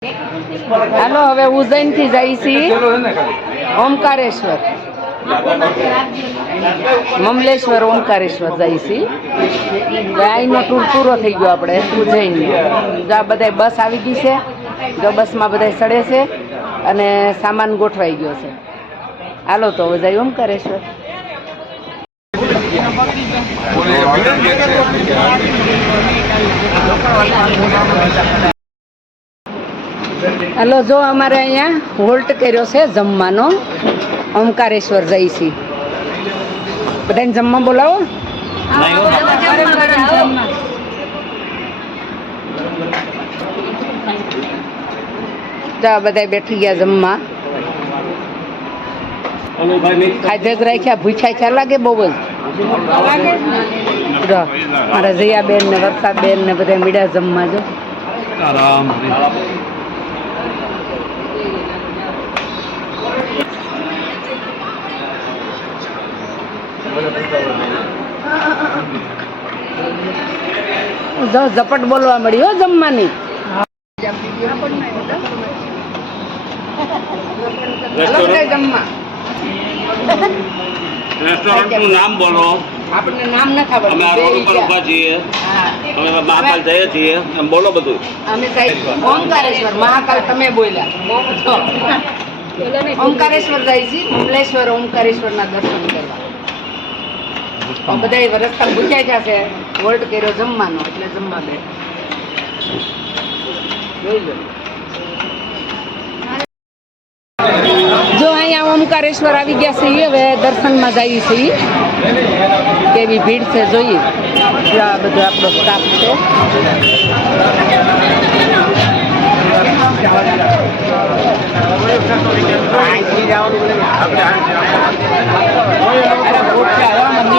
હાલો, હવે ઉજ્જૈનથી જઈ છી. ઓમકારેશ્વર. મમલેશ્વર ઓમકારેશ્વર જઈ છી. અહીંનો ટૂર પૂરો થઈ ગયો આપણે ઉજ્જૈન જો બધા બસ આવી ગઈ છે, જો બસમાં બધા ચડે છે અને સામાન ગોઠવાઈ ગયો છે. હાલો, તો હવે જઈ ઓમકારેશ્વર. હાલો જો અમારે અહીંયા હોલ્ટ કર્યો છે જમવાનો. ઓમકારેશ્વર જઈશી બધાને જમવા બોલાવો. જા બધા બેઠી ગયા જમવા. ખાધે જ રાખ્યા ભૂખ્યા ખ્યાલ લાગે બહુ જ. મારા મારા જયાબેન ને વર્ષાબેન ને બધા મીડા જમવા જો. ઝપટ બોલવા મળી હો જમવાની. રેસ્ટોરન્ટનું નામ બોલો. આપણને નામ નથી અમે આ રોડ ઉપર ઊભા છીએ. અમે મહાકાલ જઈએ છીએ. એમ બોલો બધું. અમે સાહેબ ઓમકારેશ્વર મહાકાલ તમે બોલ્યા. જો. ઓમકારેશ્વર જાય છે. કમલેશ્વર ઓમકારેશ્વરના દર્શન કરવા. બધા કર્યો જમવાનો એટલે જમવા બે જો અહીંયા ઓમકારેશ્વર આવી ગયા છીએ હવે દર્શનમાં જઈએ છીએ. કેવી ભીડ છે જોઈએ. આ બધો આપણો સ્ટાફ છે.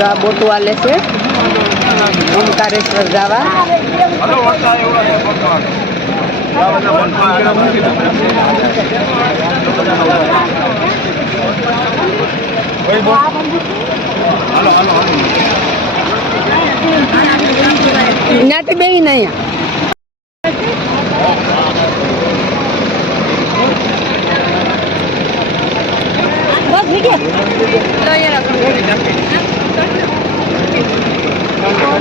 જો આ બોટું હાલે છે ઓમકારેશ્વર જવા ત્યાંથી બે નહીં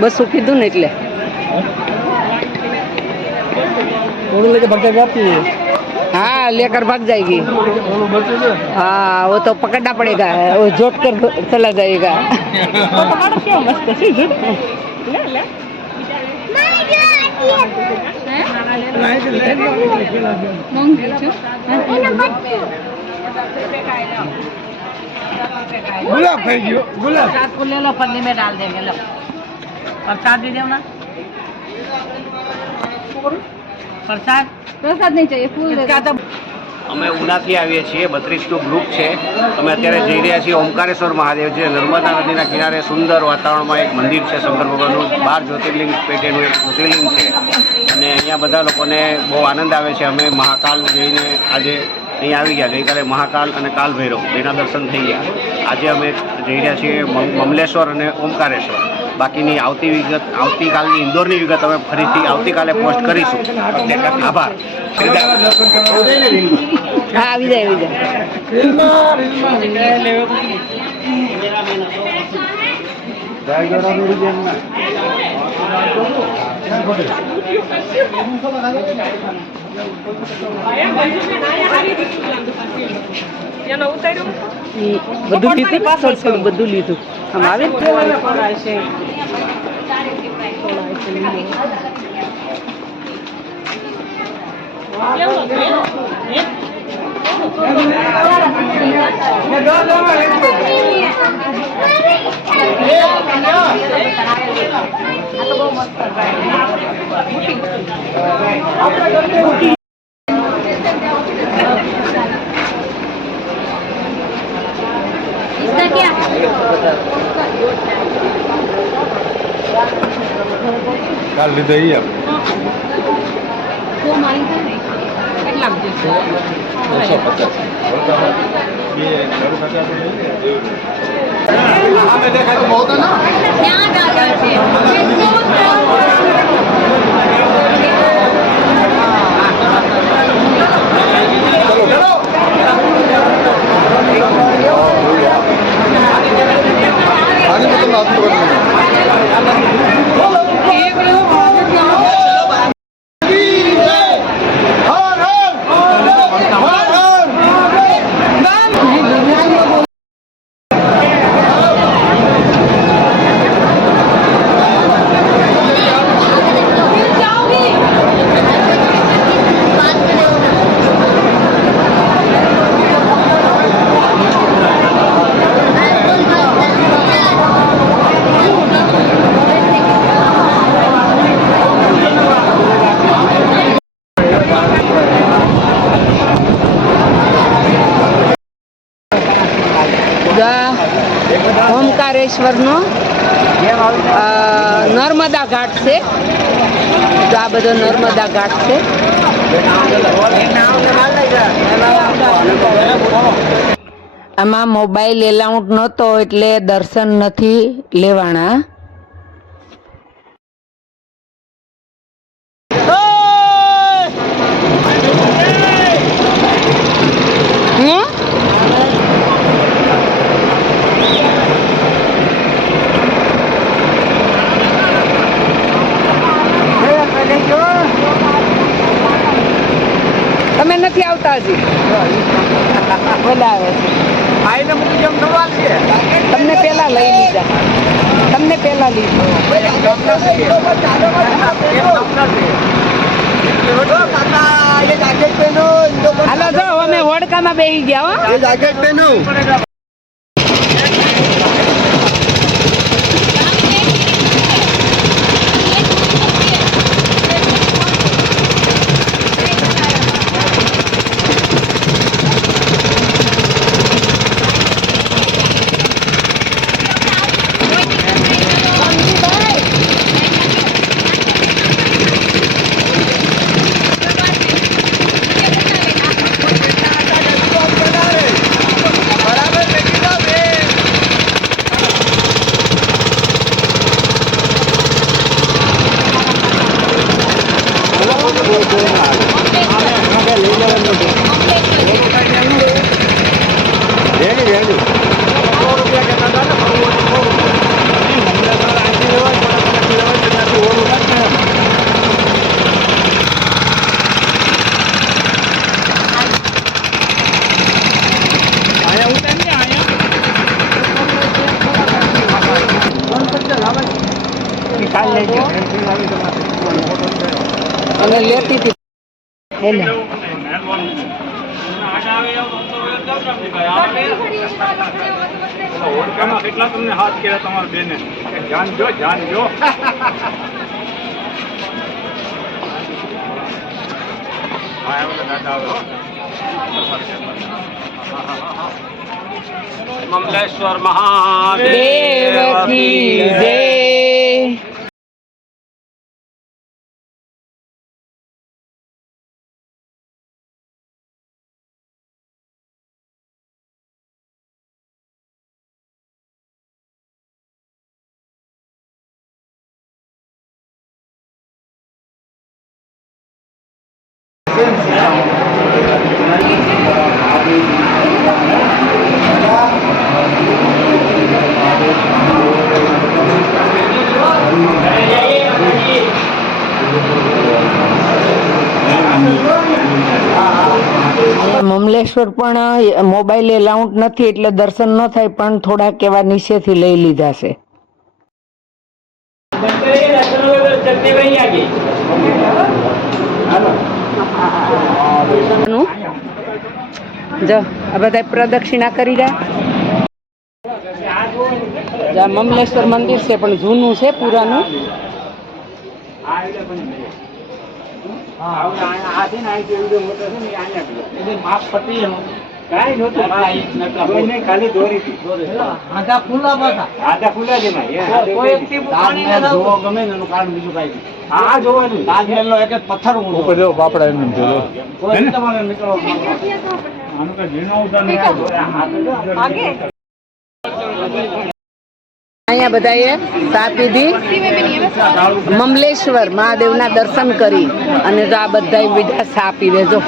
બસો કીધું ને એટલે हाँ लेकर भाग जाएगी हाँ वो तो पकड़ना पड़ेगा वो जोत कर चला जाएगा ગુલાબ થઈ ગયો ગુલાબ प्रसाद को ले लो पन्नी में डाल देंगे लो प्रसाद दे दो ना प्रसाद प्रसाद नहीं चाहिए फूल इसका तो અમે ઉનાથી આવીએ છીએ બત્રીસનું ગ્રુપ છે અમે અત્યારે જઈ રહ્યા છીએ ઓમકારેશ્વર મહાદેવ જે નર્મદા નદીના કિનારે સુંદર વાતાવરણમાં એક મંદિર છે શંકર ભગવાનનું બાર જ્યોતિર્લિંગ પેટેનું એક જ્યોતિર્લિંગ છે અને અહીંયા બધા લોકોને બહુ આનંદ આવે છે અમે મહાકાલ જઈને આજે અહીંયા આવી ગયા. ગઈકાલે મહાકાલ અને કાલ ભૈરવ બેના દર્શન થઈ ગયા. આજે અમે જઈ રહ્યા છીએ મમલેશ્વર અને ઓમકારેશ્વર. બાકીની આવતી વિગત, આવતીકાલની ઇન્દોરની વિગત અમે ફરીથી આવતીકાલે પોસ્ટ કરીશું. આભાર. આવી જાય. બધું લીધું થોડું બધું લીધું આમ આવે ને? કાલ લીધો ઈ આપણે બે ઘર ખાતે આપણે લઈએ ક્યાં દાદા છે આની ઓમકારેશ્વરનો નર્મદા ઘાટ છે. તો આ બધો નર્મદા ઘાટ છે. આમાં મોબાઈલ એલાઉન્ટ નહોતો એટલે દર્શન નથી લેવાના હમ? તમે નથી આવતા હજી. બોલાવે છે. તમને પેલા લઈ લીધા. તમને પેલા લીધો. હાલો જો અમે વડકામાં બેસી ગયા હો જાકેટ પહેર્યું રેડી રેડી અને લેતી હતી ઓળખામાં કેટલા તમને હાથ કર્યા તમારા બેને? જાણજો જાણજો હા એમ દાદા આવે. મમલેશ્વર મહાદેવ જય. મમલેશ્વર પણ મોબાઈલ એલાઉન્ટ નથી એટલે દર્શન ન થાય પણ થોડાક એવા નીચેથી લઈ લીધા છે. નું? જો આ બધા પ્રદક્ષિણા કરી રહ્યા. જો મમલેશ્વર મંદિર છે પણ જૂનું છે પુરાનું. ખાલી દોરી હતી આધા ફૂલા જ એમાં. એ આધે ઉડે. આ જોવાનું. ઉપર જો બાપડા એમ એમ જો આનું કઈ જીર્ણોદ્ધાર નહીં અહીંયા બધાએ સા પીધી મમલેશ્વર મહાદેવના દર્શન કરી અને જો આ બધા બીજા સા પીવે જો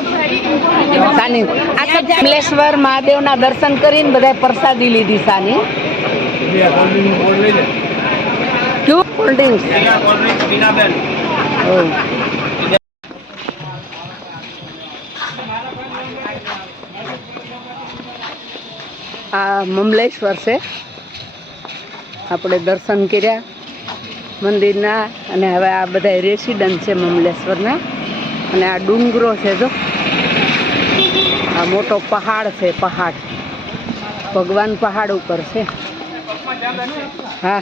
સાની આ મમલેશ્વર મહાદેવના દર્શન કરીને બધા પ્રસાદી લીધી સાની. કોલ્ડ ડ્રિંક્સ ઓહ. આ મમલેશ્વર છે. આપણે દર્શન કર્યા મંદિરના અને હવે આ બધા રેસિડન્ટ છે મમલેશ્વરના. અને આ ડુંગરો છે જો. આ મોટો પહાડ છે, પહાડ. ભગવાન પહાડ ઉપર છે. હા.